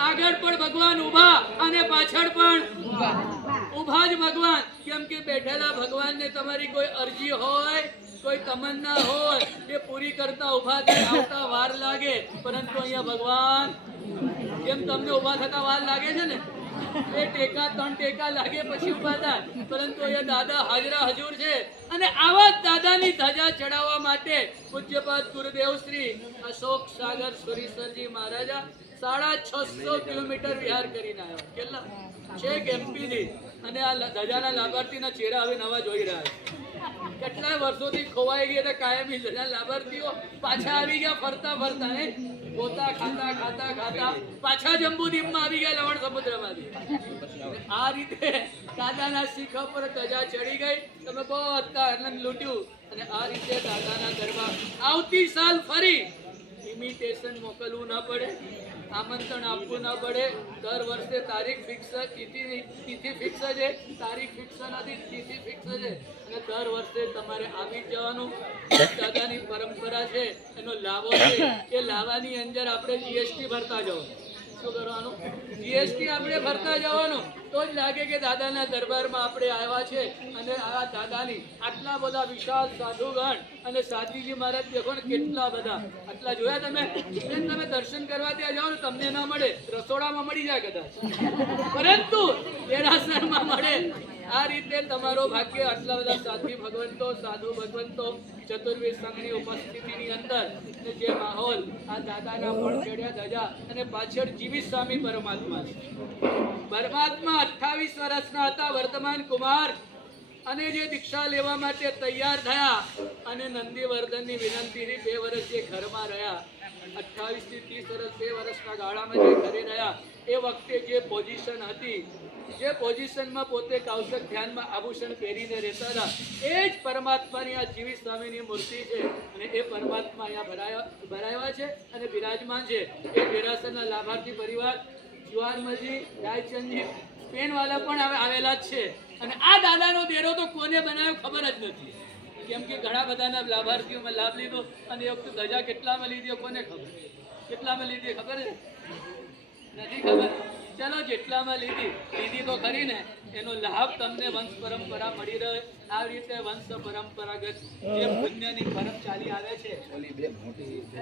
આગળ પણ ભગવાન ઊભા અને પાછળ પણ ઊભા જ ભગવાન. કેમ કે બેઠેલા ભગવાનને તમારી કોઈ અરજી હોય, કોઈ તમન્ના હોય, એ પૂરી કરતા ઊભા થાય આવતા વાર લાગે, પરંતુ અહીંયા ભગવાન જેમ તમને ઊભા થતા વાર લાગે છે ને, એ ટેકા 3 ટેકા લાગે પછી ઊભા થાય, પરંતુ અહીંયા દાદા હાજરા હજુર છે. અને આવા દાદાની ધજા ચડાવવા માટે પૂજ્યપાદ ગુરુદેવ શ્રી અશોક સાગર સુરીસરજી મહારાજા 650 કિલોમીટર વિહાર કરીને આવ્યા. કેટલા છેક એમપી થી. અને આ ધજાના લાભાર્થીના ચહેરા હવે નવા જોઈ રહ્યા છે. કેટલાય વર્ષોથી ખોવાઈ ગયા હતા કાયમી ધજા લાભાર્થીઓ પાછા આવી ગયા ફરતા ફરતા, ને ગોતા ખાતા ખાતા ખાતા પાછા જંબુદ્વીપમાં આવી ગયા, લવણ સમુદ્રમાંથી. આ રીતે દાદાના શિખર પર ધજા ચડી ગઈ. તમે બહુ આનંદ લૂટ્યું. અને આ રીતે દાદાના દરબાર આવતી સાલ ફરી ઇમિટેશન મોકલવું ન પડે, આમંત્રણ આપવું ન પડે. દર વર્ષે તારીખ ફિક્સ, તિથિ ફિક્સ છે, તારીખ ફિક્સ નથી, તિથિ ફિક્સ છે. અને દર વર્ષે તમારે આવી જ જવાનું. દાદાની પરંપરા છે, એનો લાવો છે. એ લાવાની અંદર આપણે જીએસટી ભરતા જવાનું. શું કરવાનું? જીએસટી આપણે ભરતા જવાનું. તો જ લાગે કે દાદાના દરબારમાં આપણે આવ્યા છે. અને આ દાદાની આટલા બધા વિશાળ સાધુગણ અને સાધીજી મહારાજ દેખો ને કેટલા બધા. આટલા જોયા તમે? તમે દર્શન કરવા ત્યાં જાઓ ને તમને ના મળે, રસોડામાં મળી જાય કદાચ, પરંતુ દેરાસરમાં મળે. આ રીતે તમારો ભાગ્ય આટલા બધા સાધ્વી ભગવંતો, સાધુ ભગવંતો, ચતુર્વેદ સંઘની ઉપસ્થિતિની અંદર જે માહોલ, આ દાદાના પણ ચડ્યા ધજા. અને પાછળ જીવિત સ્વામી પરમાત્મા છે. પરમાત્મા 28 વર્ષના હતા, વર્તમાન કુમાર. અને જે દીક્ષા લેવા માટે તૈયાર થયા અને નંદીવર્ધનની વિનંતીથી 2 વર્ષ જે ઘરમાં રહ્યા, 28 થી 30 વર્ષ 2 વર્ષના ગાળામાં જે ઘરે રહ્યા, એ વખતે જે પોઝિશન હતી, જે પોઝિશનમાં પોતે કૌશક ધ્યાનમાં આભૂષણ પહેરીને રહેતા હતા, એ જ પરમાત્માની આ જીવિત સ્વામીની મૂર્તિ છે. અને એ પરમાત્મા અહીંયા ભરાયા છે અને બિરાજમાન છે. એ દેરાસરના લાભાર્થી પરિવાર જુવારમજી, રાયચંદજી, પેનવાલા પણ હવે આવેલા જ છે. અને આ દાદાનો દેરો તો કોને બનાવ્યો ખબર જ નથી. કેમ કે ઘણા બધાના લાભાર્થીઓમાં લાભ લીધો. અને એ વખતે ધજા કેટલામાં લીધી કોને ખબર? કેટલામાં લીધી ખબર છે? નથી ખબર. ચલો, જેટલામાં લીધી તો ખરી ને, એનો લાભ તમને વંશ પરંપરા મળી રહે. આ રીતે વંશ પરંપરાગત જે પુણ્યની પરમ ચાલી આવે છે,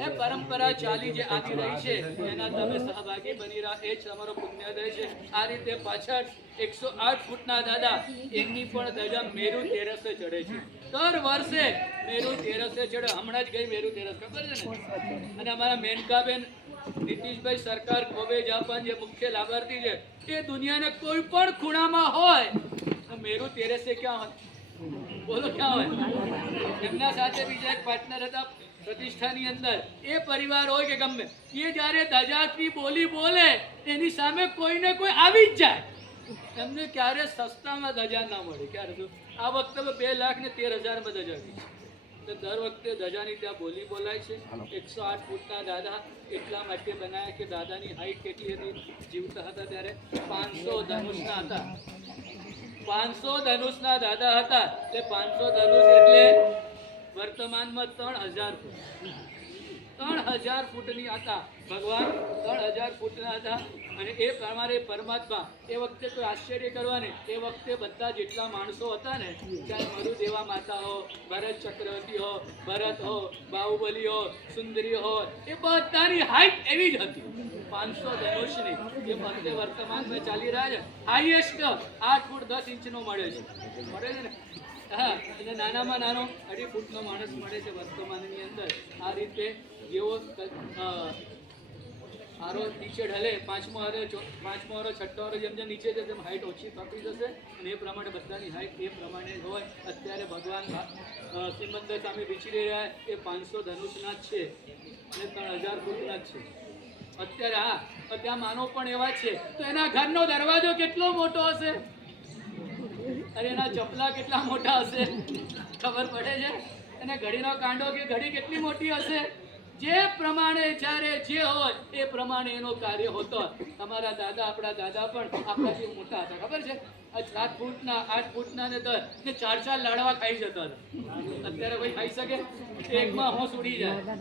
એ પરંપરા ચાલી જે આવી રહી છે, એના તમે સહભાગી બની રહ્યા, એ જ તમારો પુણ્યોદય છે. આ રીતે પાછળ 108 ફૂટના દાદા, એમની પણ ધજા મેરુ તેરસે ચડે છે. દર વર્ષે મેરુ તેરસે ચડે. હમણાં જ ગઈ મેરુ તેરસ, ખબર છે ને? અને અમારા મેનકાબેન નીતિશભાઈ સરકાર કોબે જાપાન જે મુખ્ય લાભાર્થી છે, એ દુનિયાના કોઈ પણ ખૂણામાં હોય તો મેરુ તેરસે ક્યાં હોય? બોલો ક્યાં હોય? એમના સાથે બીજા એક પાર્ટનર હતા પ્રતિષ્ઠાની અંદર. એ પરિવાર હોય કે ગમે, એ જ્યારે ધજાની બોલી બોલે એની સામે કોઈને કોઈ આવી જ જાય. એમને ક્યારે સસ્તામાં ધજા ના મળે. ક્યારે? આ વખતે 2,13,000 ધજા આવી છે. દર વખતે ધજાની ત્યાં બોલી બોલાય છે. 108 ફૂટના દાદા એટલા માટે બનાવ્યા કે દાદાની હાઈટ કેટલી હતી જીવતા હતા ત્યારે? 500 ધનુષના હતા. 500 ધનુષના દાદા હતા. એટલે 500 ધનુષ એટલે વર્તમાનમાં 3,000 ફૂટ. 3,000 ફૂટની હતા ભગવાન. 3,000 ફૂટના હતા. અને એ પ્રમાણે પરમાત્મા, એ વખતે કોઈ આશ્ચર્ય કરવાને, એ વખતે બધા જેટલા માણસો હતા ને, ચાહે મરુદેવા માતા હો, ભરત ચક્રવર્તી હો, ભરત હો, બાહુબલી હો, સુંદરી હો, એ બધાની હાઈટ એવી જ હતી 500 ધનુષની. જે વખતે વર્તમાનમાં ચાલી રહ્યા છે, હાઈએસ્ટ 8 ફૂટ 10 ઇંચનો મળે છે. મળે છે ને? હા. એટલે નાનામાં નાનો 2.5 ફૂટનો માણસ મળે છે વર્તમાનની અંદર. આ રીતે જેવો આરો નીચે ઢલે, 5મો હારો 6ઠ્ઠો હારો જેમ જેમ નીચે જશે તેમ હાઈટ ઓછી થતી જશે. અને એ પ્રમાણે બધાની હાઈટ એ પ્રમાણે હોય. અત્યારે ભગવાન સિમંદર સામે વિચરી રહ્યા, એ 500 ધનુષના જ છે અને 3,000 ફૂટના જ છે અત્યારે. હા, ત્યાં માનો પણ એવા છે. તો એના ઘરનો દરવાજો કેટલો મોટો હશે? અરે એના ચપલા કેટલા મોટા હશે? ખબર પડે છે? અને ઘડીનો કાંડો કે ઘડી કેટલી મોટી હશે? જે પ્રમાણે જ્યારે જે હોય એ પ્રમાણે એનો કાર્ય હોતો. તમારા દાદા, આપણા દાદા પણ આપણાથી મોટા હતા, ખબર છે? આ 7 ફૂટના 8 ફૂટના ને 4 લાડવા ખાઈ જતા હતા. અત્યારે કોઈ ખાઈ શકે? એકમાં હોશ ઉડી જાય.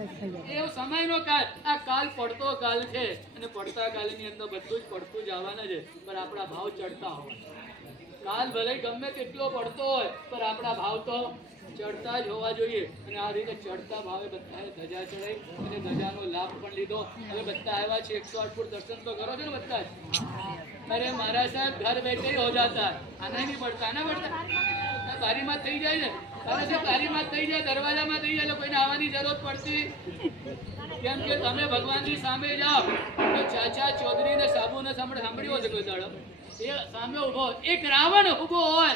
એવો સમયનો કાળ. આ કાલ પડતો કાલ છે અને પડતા કાલની અંદર બધું જ પડતું જ આવવાના છે, પણ આપણા ભાવ ચડતા હોય. કાલ ભલે ગમે તેટલો પડતો હોય પણ આપણા ભાવ તો ચડતા જ હોવા જોઈએ. અને આ રીતે ચડતા ભાવે બધાએ ધજા ચડાઈ અને ધજાનો લાભ પણ લીધો. હવે બધા આવ્યા છે 108 ફૂટ દર્શન તો કરો છો ને બધા જ? અરે મારા સાહેબ ઘર બેઠે હો જાતા, આના નહીં પડતા, આના પડતા બારીમાં થઈ જાય ને. તારે છે બારીમાં થઈ જાય, દરવાજામાં થઈ જાય, એટલે કોઈને આવવાની જરૂર પડતી. કેમ કે તમે ભગવાનની સામે જાઓ તો ચાચા ચૌધરી ને સાબુ ને સાંભળ્યું હશે કોઈ દાડો? એ સામે ઉભો એક રાવણ ઉભો હોય